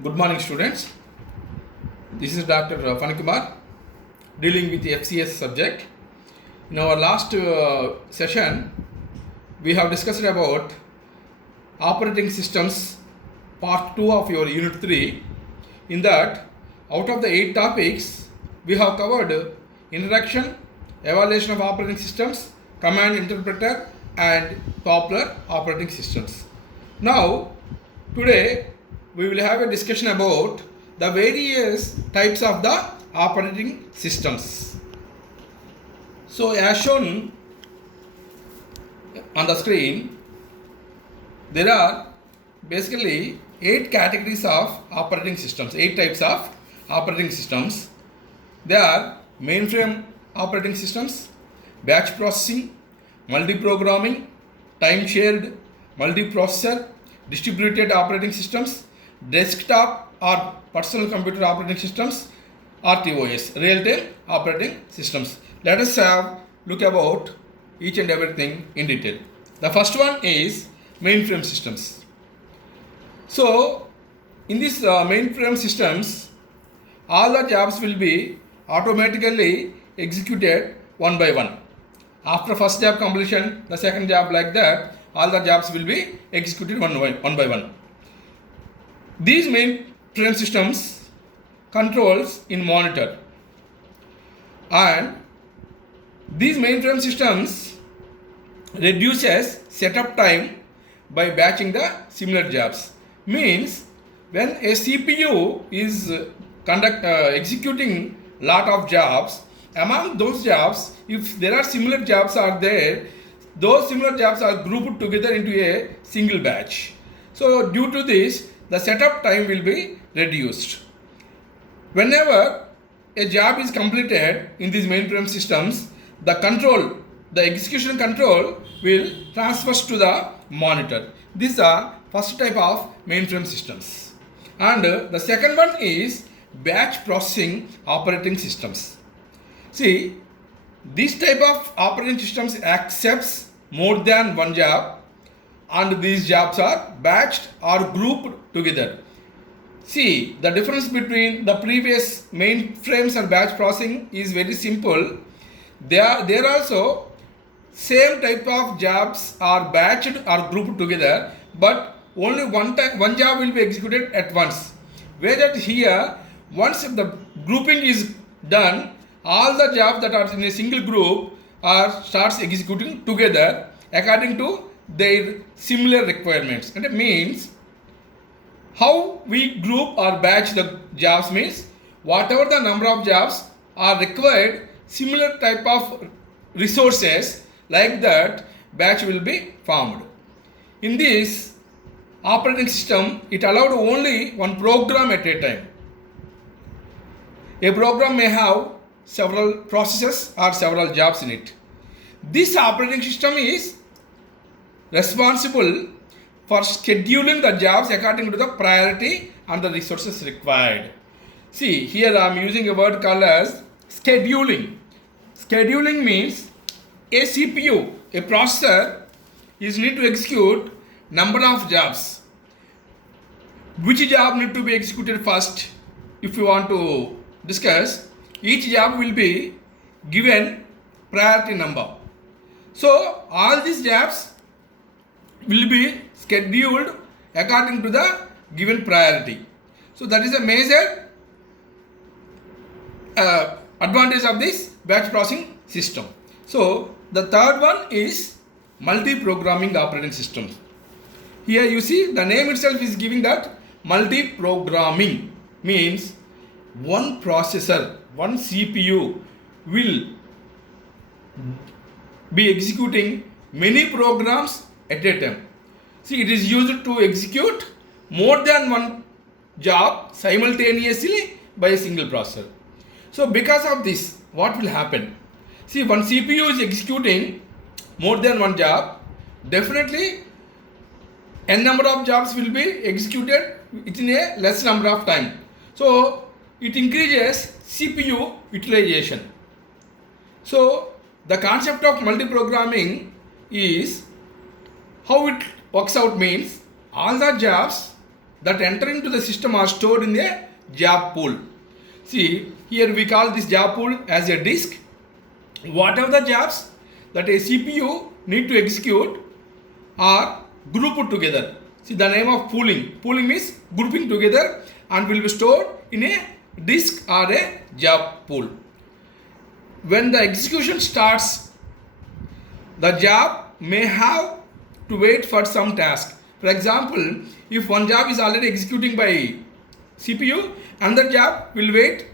Good morning, students. This is Dr. Fanikumar dealing with the FCS subject. In our last session, we have discussed about operating systems, part 2 of your unit 3. In that, out of the 8 topics, we have covered introduction, evaluation of operating systems, command interpreter, and popular operating systems. Now, today we will have a discussion about the various types of the operating systems. So, as shown on the screen, there are basically 8 categories of operating systems, 8 types of operating systems. They are mainframe operating systems, batch processing, multi-programming, time-shared, multiprocessor, distributed operating systems, desktop or personal computer operating systems, RTOS, real-time operating systems. Let us have look about each and everything in detail. The first one is mainframe systems. So, in these mainframe systems, all the jobs will be automatically executed one by one. After first job completion, the second job, like that, all the jobs will be executed one by one. These mainframe systems controls in monitor, and these mainframe systems reduces setup time by batching the similar jobs. Means when a CPU is executing lot of jobs, among those jobs, if there are similar jobs are there, those similar jobs are grouped together into a single batch. So due to this, the setup time will be reduced. Whenever a job is completed in these mainframe systems, the execution control will transfer to the monitor. These are first type of mainframe systems. And the second one is batch processing operating systems. See, this type of operating systems accepts more than one job, and these jobs are batched or grouped together. See, the difference between the previous mainframes and batch processing is very simple. There also same type of jobs are batched or grouped together, but only one job will be executed at once. Whereas here, once the grouping is done, all the jobs that are in a single group starts executing together according to their similar requirements. And it means how we group or batch the jobs means whatever the number of jobs are required, similar type of resources, like that batch will be formed. In this operating system, it allowed only one program at a time. A program may have several processes or several jobs in it. This operating system is responsible for scheduling the jobs according to the priority and the resources required. See, here I am using a word called as scheduling. Scheduling means a CPU, a processor, is need to execute number of jobs. Which job need to be executed first? If you want to discuss, each job will be given priority number. So all these jobs will be scheduled according to the given priority. So that is a major advantage of this batch processing system. So the third one is multi-programming operating system. Here you see the name itself is giving that multi-programming means one processor, one CPU will be executing many programs at a time. See, it is used to execute more than one job simultaneously by a single processor. So because of this, what will happen? See, one CPU is executing more than one job, definitely n number of jobs will be executed in a less number of time. So it increases CPU utilization. So the concept of multi-programming is how it works out means all the jobs that enter into the system are stored in a job pool. See, here we call this job pool as a disk. Whatever the jobs that a CPU need to execute are grouped together. See, the name of pooling. Pooling means grouping together and will be stored in a disk or a job pool. When the execution starts, the job may have to wait for some task. For example, if one job is already executing by CPU, another job will wait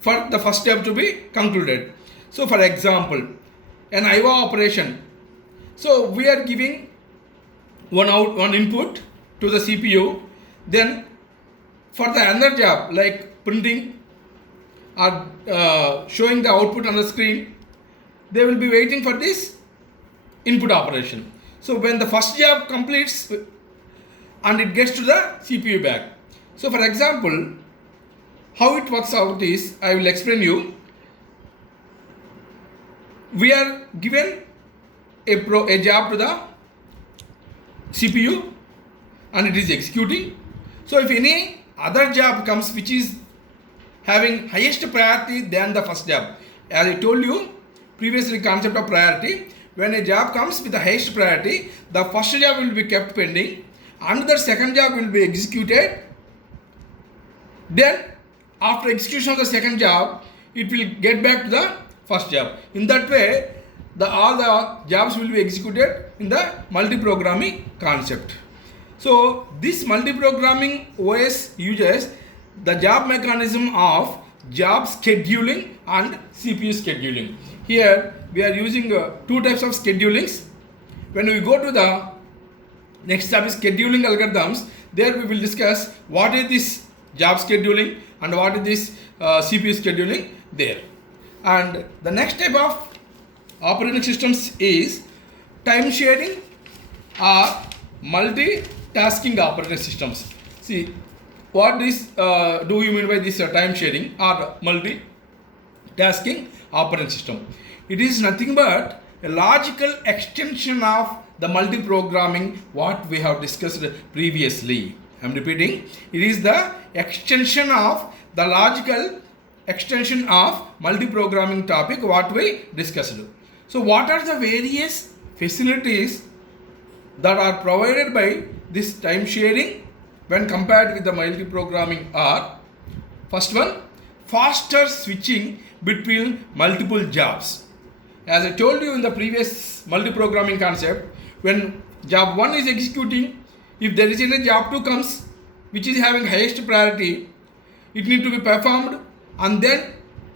for the first job to be concluded. So for example, an IO operation. So we are giving one input to the CPU. Then for the another job like printing or showing the output on the screen, they will be waiting for this input operation. So when the first job completes and it gets to the CPU back. So for example, how it works out is, I will explain you. We are given a job to the CPU and it is executing. So if any other job comes which is having highest priority than the first job, as I told you previously, concept of priority, when a job comes with the highest priority, the first job will be kept pending and the second job will be executed. Then after execution of the second job, it will get back to the first job. In that way, all the jobs will be executed in the multi-programming concept. So this multi-programming OS uses the job mechanism of job scheduling and CPU scheduling. Here we are using two types of schedulings. When we go to the next topic, scheduling algorithms, there we will discuss what is this job scheduling and what is this CPU scheduling there. And the next type of operating systems is time sharing or multitasking operating systems. See, what is do you mean by this time sharing or multitasking operating system? It is nothing but a logical extension of the multi-programming what we have discussed previously. I am repeating, it is the extension of the logical extension of multi-programming topic what we discussed. So what are the various facilities that are provided by this time sharing when compared with the multi-programming are? First one, faster switching between multiple jobs. As I told you in the previous multi-programming concept, when job 1 is executing, if there is any job 2 comes which is having highest priority, it need to be performed and then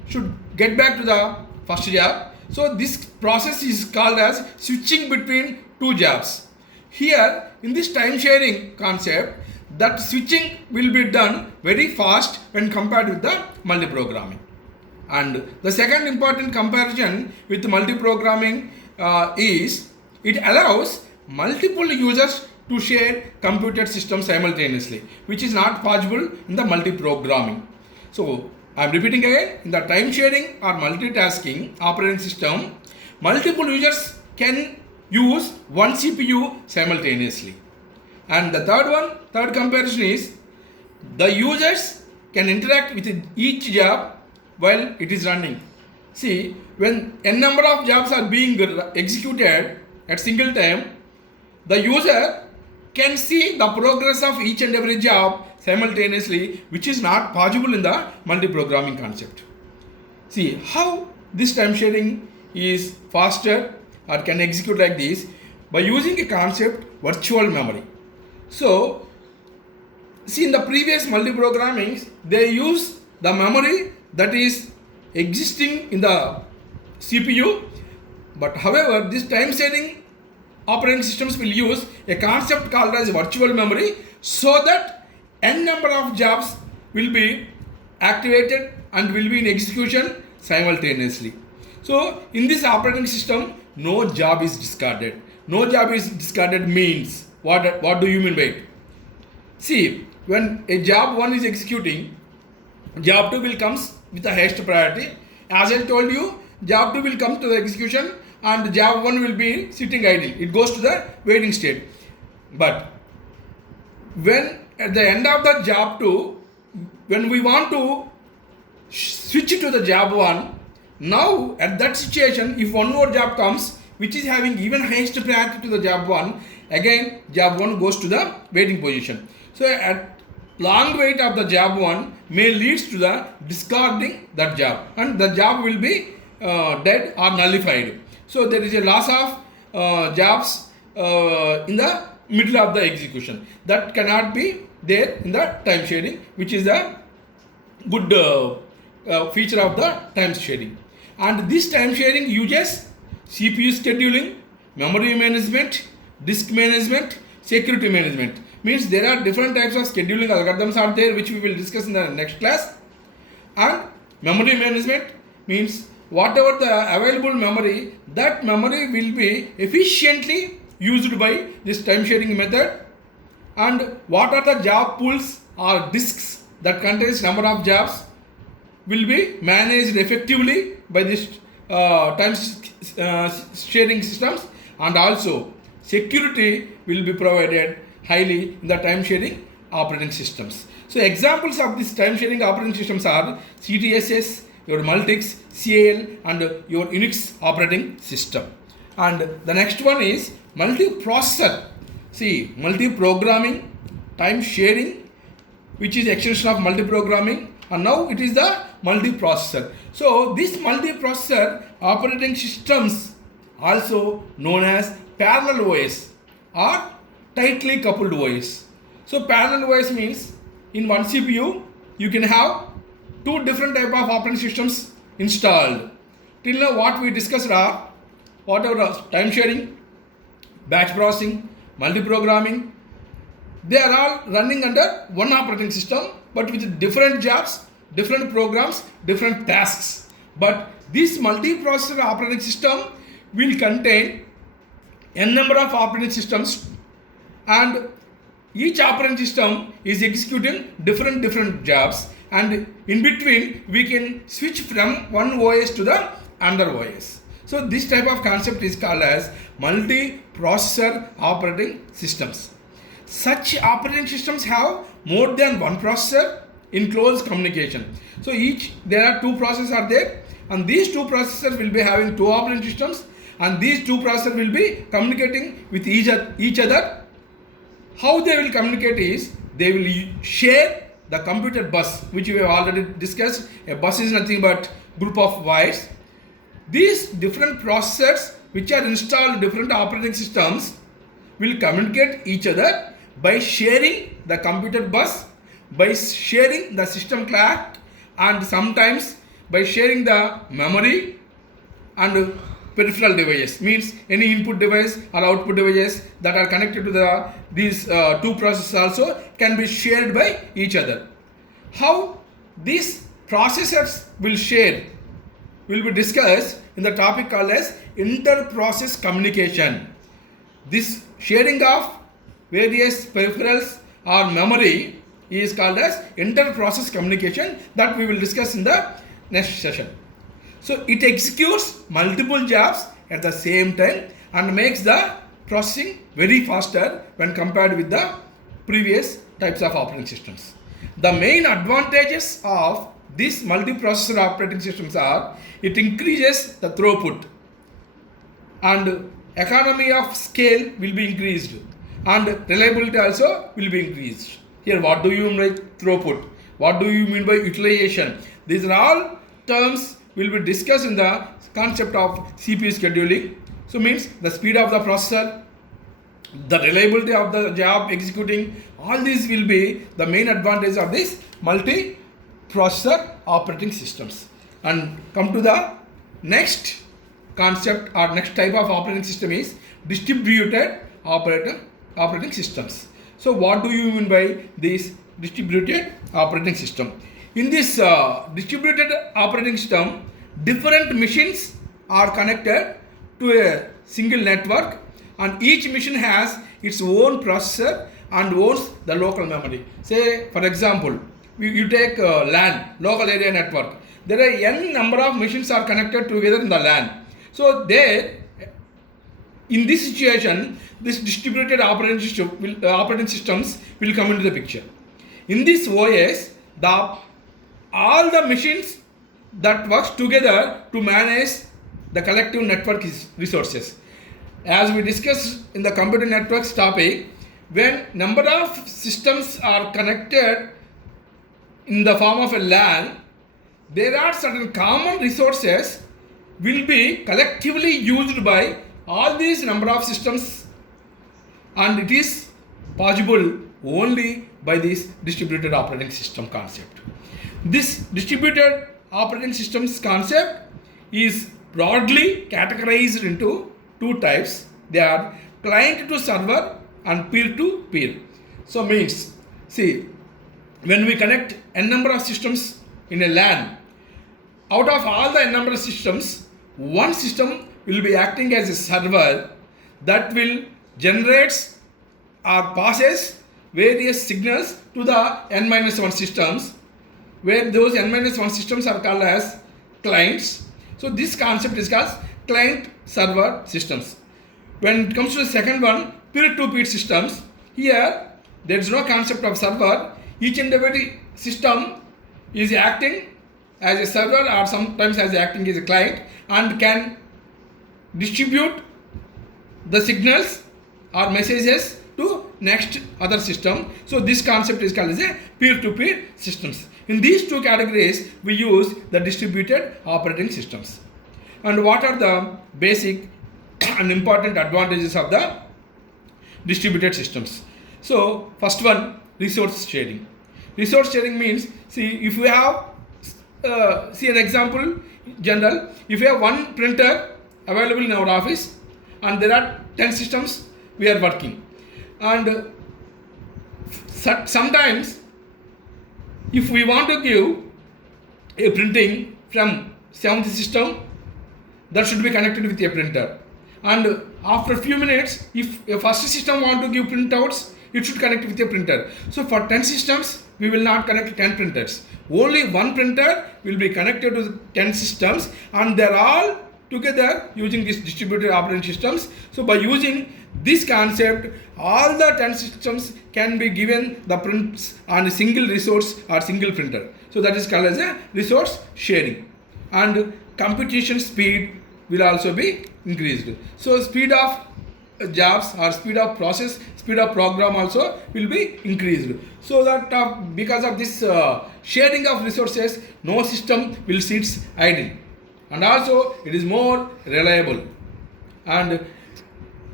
should get back to the first job. So this process is called as switching between two jobs. Here in this time sharing concept, that switching will be done very fast when compared with the multi-programming. And the second important comparison with multi-programming is it allows multiple users to share computer systems simultaneously, which is not possible in the multi-programming. So I am repeating again, in the time sharing or multitasking operating system, multiple users can use one CPU simultaneously. And the third comparison is the users can interact with each job while it is running. See, when n number of jobs are being executed at single time, the user can see the progress of each and every job simultaneously, which is not possible in the multi-programming concept. See how this time sharing is faster or can execute like this by using a concept virtual memory. So see, in the previous multi-programming, they use the memory that is existing in the CPU, but however this time sharing operating systems will use a concept called as virtual memory, so that n number of jobs will be activated and will be in execution simultaneously. So in this operating system, no job is discarded. No job is discarded means what do you mean by it? See, when a job 1 is executing, job 2 will comes with the highest priority. As I told you, job 2 will come to the execution and job 1 will be sitting idle. It goes to the waiting state. But when at the end of the job 2, when we want to switch to the job 1, now at that situation, if one more job comes which is having even highest priority to the job 1, again job 1 goes to the waiting position. So at long wait of the job 1 may leads to the discarding that job, and the job will be dead or nullified. So there is a loss of jobs in the middle of the execution. That cannot be there in the time sharing, which is a good feature of the time sharing. And this time sharing uses CPU scheduling, memory management, disk management, security management. Means there are different types of scheduling algorithms are there, which we will discuss in the next class. And memory management means whatever the available memory, that memory will be efficiently used by this time sharing method. And what are the job pools or disks that contains number of jobs will be managed effectively by this time sharing systems, and also security will be provided highly in the time sharing operating systems. So examples of these time sharing operating systems are CTSS, your Multics, CAL, and your Unix operating system. And the next one is multiprocessor. See, multi-programming, time sharing, which is extension of multi-programming, and now it is the multiprocessor. So this multiprocessor operating systems, also known as parallel OS or tightly coupled OS. So parallel OS means in one CPU you can have two different type of operating systems installed. Till now what we discussed are whatever time sharing, batch processing, multi-programming, they are all running under one operating system but with different jobs, different programs, different tasks. But this multiprocessor operating system will contain n number of operating systems, and each operating system is executing different jobs, and in between we can switch from one OS to the another OS. So this type of concept is called as multiprocessor operating systems. Such operating systems have more than one processor in close communication. So there are two processors are there, and these two processors will be having two operating systems, and these two processors will be communicating with each other. How they will communicate is they will share the computer bus, which we have already discussed. A bus is nothing but group of wires. These different processors which are installed in different operating systems will communicate each other by sharing the computer bus, by sharing the system clock, and sometimes by sharing the memory and peripheral devices. Means any input device or output devices that are connected to these two processors also can be shared by each other. How these processors will share will be discussed in the topic called as inter-process communication. This sharing of various peripherals or memory is called as inter-process communication, that we will discuss in the next session. So it executes multiple jobs at the same time and makes the processing very faster when compared with the previous types of operating systems. The main advantages of these multiprocessor operating systems are it increases the throughput, and economy of scale will be increased, and reliability also will be increased. Here, what do you mean by throughput? What do you mean by utilization? These are all terms will be discussed in the concept of CPU scheduling. So means the speed of the processor, the reliability of the job executing, all these will be the main advantage of this multi-processor operating systems. And come to the next concept or next type of operating system is distributed operating systems. So what do you mean by this distributed operating system? In this distributed operating system, different machines are connected to a single network, and each machine has its own processor and owns the local memory. Say for example, you take LAN, local area network. There are n number of machines are connected together in the LAN. So there in this situation, this distributed operating systems will come into the picture. In this OS, all the machines that works together to manage the collective network resources. As we discussed in the computer networks topic, when number of systems are connected in the form of a LAN, there are certain common resources will be collectively used by all these number of systems, and it is possible only by this distributed operating system concept. This distributed operating systems concept is broadly categorized into two types. They are client to server and peer to peer. So means, see, when we connect n number of systems in a LAN, out of all the n number of systems, one system will be acting as a server that will generate or passes various signals to the n-1 systems, where those n-1 systems are called as clients. So this concept is called client-server systems. When it comes to the second one, peer-to-peer systems, here there is no concept of server. Each and every system is acting as a server or sometimes as acting as a client and can distribute the signals or messages to next other system. So this concept is called as a peer-to-peer systems. In these two categories, we use the distributed operating systems. And what are the basic and important advantages of the distributed systems? So first one, resource sharing. Resource sharing means, see, if we have see an example, general, if you have one printer available in our office and there are 10 systems we are working, and sometimes if we want to give a printing from 7th system, that should be connected with a printer, and after a few minutes, if a first system want to give printouts, it should connect with a printer. So for 10 systems, we will not connect 10 printers. Only one printer will be connected to the 10 systems, and they are all together using these distributed operating systems. So by using this concept, all the 10 systems can be given the prints on a single resource or single printer. So that is called as a resource sharing. And computation speed will also be increased. So speed of jobs or speed of process, speed of program also will be increased. So that because of this sharing of resources, no system will sit idle, and also it is more reliable. And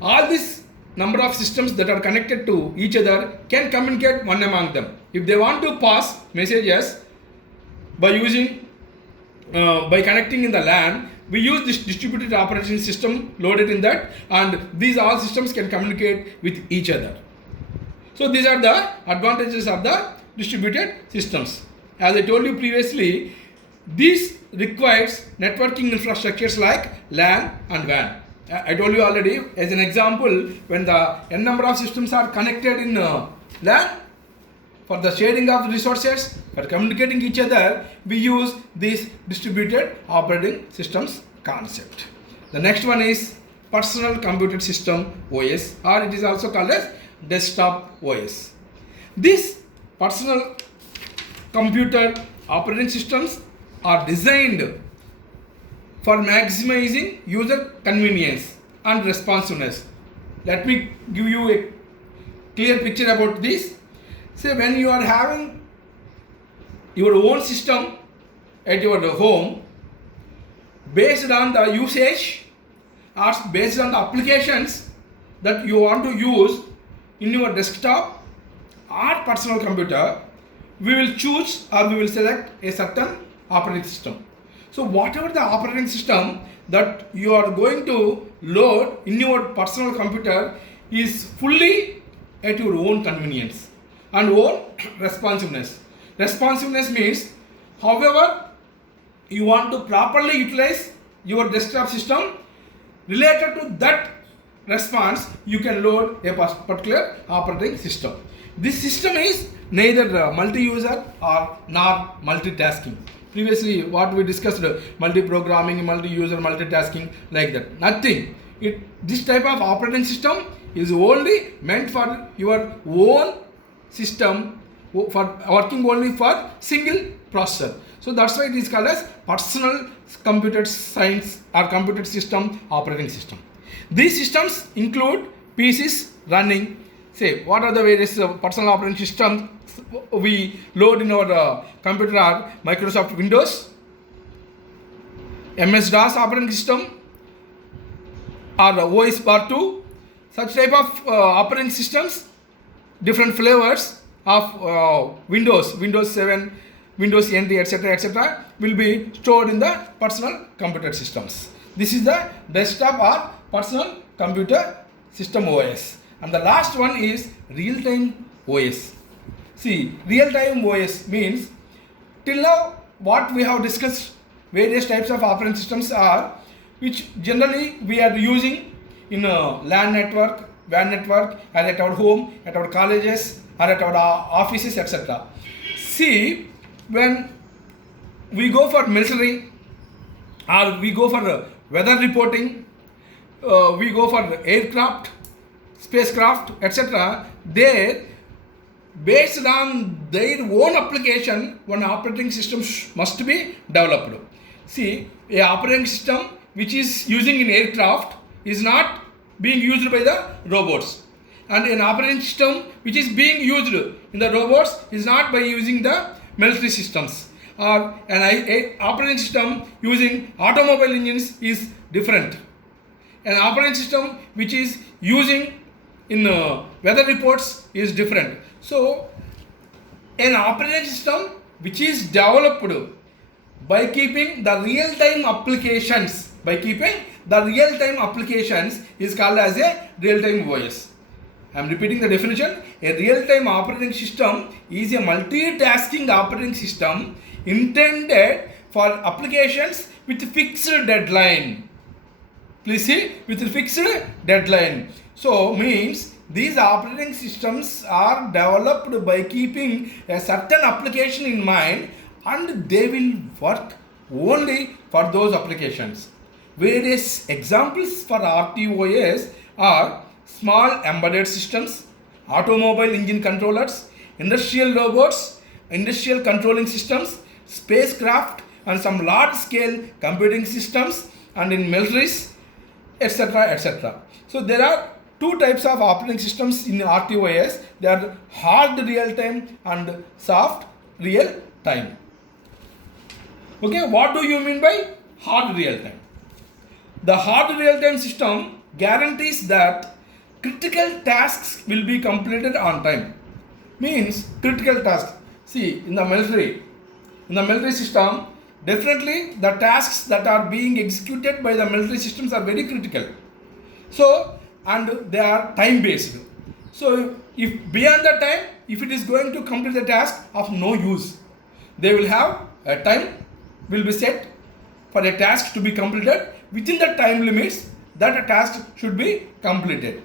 all this number of systems that are connected to each other can communicate one among them. If they want to pass messages by using by connecting in the LAN, we use this distributed operating system loaded in that, and these all systems can communicate with each other. So these are the advantages of the distributed systems. As I told you previously, this requires networking infrastructures like LAN and WAN. I told you already, as an example, when the n number of systems are connected in LAN, for the sharing of resources, for communicating each other, we use this distributed operating systems concept. The next one is personal computer system OS, or it is also called as desktop OS. These personal computer operating systems are designed for maximizing user convenience and responsiveness. Let me give you a clear picture about this. Say when you are having your own system at your home, based on the usage or based on the applications that you want to use in your desktop or personal computer, we will choose or we will select a certain operating system. So whatever the operating system that you are going to load in your personal computer is fully at your own convenience and own responsiveness. Responsiveness means however you want to properly utilize your desktop system, related to that response, you can load a particular operating system. This system is neither multi-user or nor multitasking. Previously, what we discussed, multi-programming, multi-user, multitasking, like that. Nothing. This type of operating system is only meant for your own system, for working only for single processor. So that's why it is called as personal computer science or computer system operating system. These systems include PCs running. Say, what are the various personal operating systems we load in our computer? Are Microsoft Windows, MS-DOS operating system, or OS bar 2. Such type of operating systems, different flavors of Windows 7, Windows NT, etc., will be stored in the personal computer systems. This is the desktop or personal computer system OS. And the last one is real-time OS. See, real-time OS means, till now what we have discussed, various types of operating systems are, which generally we are using in a LAN network, WAN network, or at our home, at our colleges, or at our offices, etc. See, when we go for military, or we go for weather reporting, we go for aircraft, spacecraft, etc., there, based on their own application, one operating system must be developed. See, a operating system which is using in aircraft is not being used by the robots, and an operating system which is being used in the robots is not by using the military systems, or an operating system using automobile engines is different. An operating system which is using in weather reports is different. So an operating system which is developed by keeping the real-time applications, is called as a real-time OS. I am repeating the definition. A real-time operating system is a multitasking operating system intended for applications with fixed deadline. Please see, with fixed deadline. So means these operating systems are developed by keeping a certain application in mind, and they will work only for those applications. Various examples for RTOS are small embedded systems, automobile engine controllers, industrial robots, industrial controlling systems, spacecraft, and some large-scale computing systems, and in militaries, etc. So there are two types of operating systems in RTOS. They are hard real-time and soft real-time. Okay, what do you mean by hard real-time? The hard real-time system guarantees that critical tasks will be completed on time. Means critical tasks. See, in the military system, definitely the tasks that are being executed by the military systems are very critical. So, and they are time based. So, if beyond the time, if it is going to complete the task, of no use, they will have a time will be set for a task to be completed. Within the time limits that a task should be completed.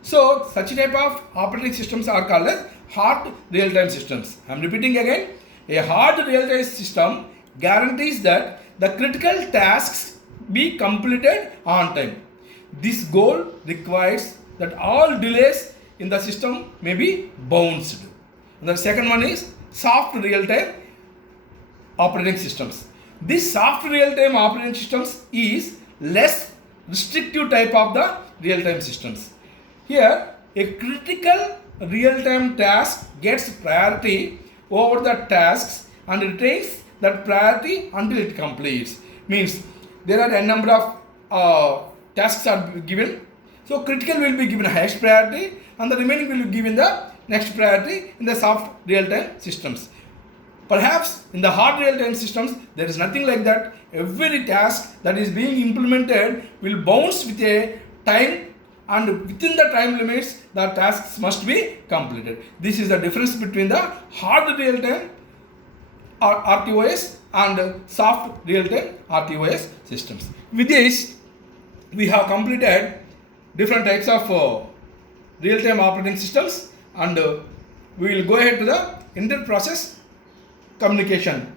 So such type of operating systems are called as hard real-time systems. I am repeating again. A hard real-time system guarantees that the critical tasks be completed on time. This goal requires that all delays in the system may be bounced. And the second one is soft real-time operating systems. This soft real-time operating systems is less restrictive type of the real-time systems. Here, a critical real-time task gets priority over the tasks and retains that priority until it completes. Means there are a number of tasks are given. So critical will be given highest priority and the remaining will be given the next priority in the soft real-time systems. Perhaps in the hard real-time systems, there is nothing like that. Every task that is being implemented will bounce with a time, and within the time limits, the tasks must be completed. This is the difference between the hard real-time RTOS and soft real-time RTOS systems. With this, we have completed different types of real-time operating systems, and we will go ahead to the inter-process communication.